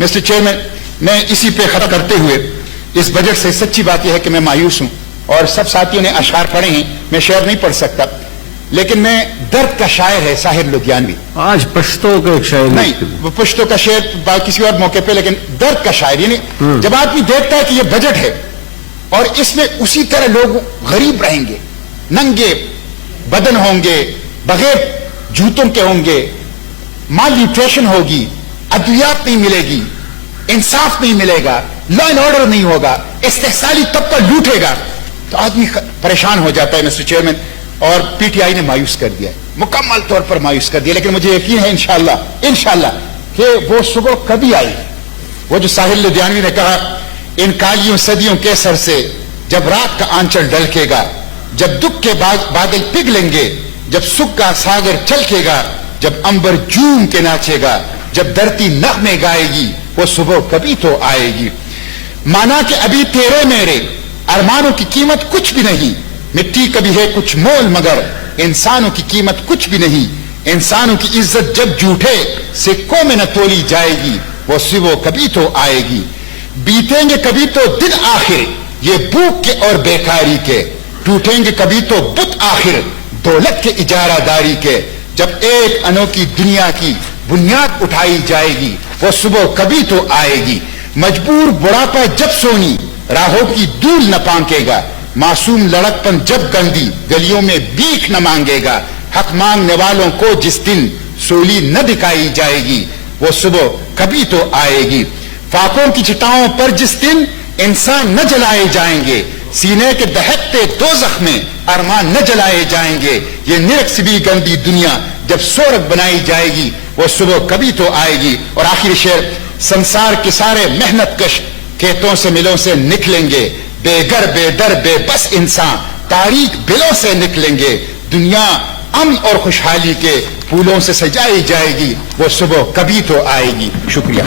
Mister chairman, میں اسی پہ ختم کرتے ہوئے اس بجٹ سے سچی بات یہ ہے کہ میں مایوس ہوں، اور سب ساتھیوں نے اشعار پڑھے ہیں، میں شعر نہیں پڑھ سکتا، لیکن میں درد کا شاعر ہے ساحر لدھیانوی. آج پشتو کا ایک شاعر نہیں، وہ پشتو کا شعر کسی اور موقع پہ، لیکن درد کا شاعر. یعنی جب آدمی دیکھتا ہے کہ یہ بجٹ ہے اور اس میں اسی طرح لوگ غریب رہیں گے، ننگے بدن ہوں گے، بغیر جوتوں کے ہوں گے، مال نیوٹریشن ہوگی، ادویات نہیں ملے گی، انصاف نہیں ملے گا، لا اینڈ آرڈر نہیں ہوگا، استحصالی طبقہ لوٹے گا، تو آدمی پریشان ہو جاتا ہے مسٹر چیئرمین. اور پی ٹی آئی نے مایوس کر دیا ہے، مکمل طور پر مایوس کر دیا. لیکن مجھے یقین ہے انشاءاللہ کہ وہ صبح کبھی آئی. وہ جو ساحر لدھیانوی نے کہا، ان کالیوں صدیوں کے سر سے جب رات کا آنچل ڈلکے گا، جب دکھ کے بادل پگھلیں گے، جب سکھ کا ساگر چھلکے گا، جب امبر جھوم کے ناچے گا، جب دھرتی نغمے گائے گی، وہ صبح کبھی تو آئے گی. مانا کہ ابھی تیرے میرے ارمانوں کی قیمت کچھ بھی نہیں، مٹی کبھی ہے کچھ مول، مگر انسانوں کی قیمت کچھ بھی نہیں. انسانوں کی عزت جب جھوٹے سکوں میں نہ تولی جائے گی، وہ صبح کبھی تو آئے گی. بیتیں گے کبھی تو دن آخر یہ بھوک کے اور بیکاری کے، ٹوٹیں گے کبھی تو بت آخر دولت کے اجارہ داری کے. جب ایک انوکھی دنیا کی بنیاد اٹھائی جائے گی، وہ صبح کبھی تو آئے گی. مجبور بڑھاپا جب سونی راہوں کی دھول نہ پانکے گا، معصوم لڑکپن جب گندی گلیوں میں بھیک نہ مانگے گا، حق مانگنے والوں کو جس دن سولی نہ دکھائی جائے گی، وہ صبح کبھی تو آئے گی. فاقوں کی چٹاؤں پر جس دن انسان نہ جلائے جائیں گے، سینے کے دہکتے دوزخ میں ارمان نہ جلائے جائیں گے. یہ نرک سی بھی گندی دنیا جب سورگ بنائی جائے گی، وہ صبح کبھی تو آئے گی. اور آخری شعر، سنسار کے سارے محنت کش کھیتوں سے ملوں سے نکلیں گے، بے گھر بے در بے بس انسان تاریک بلوں سے نکلیں گے. دنیا امن اور خوشحالی کے پھولوں سے سجائی جائے گی، وہ صبح کبھی تو آئے گی. شکریہ.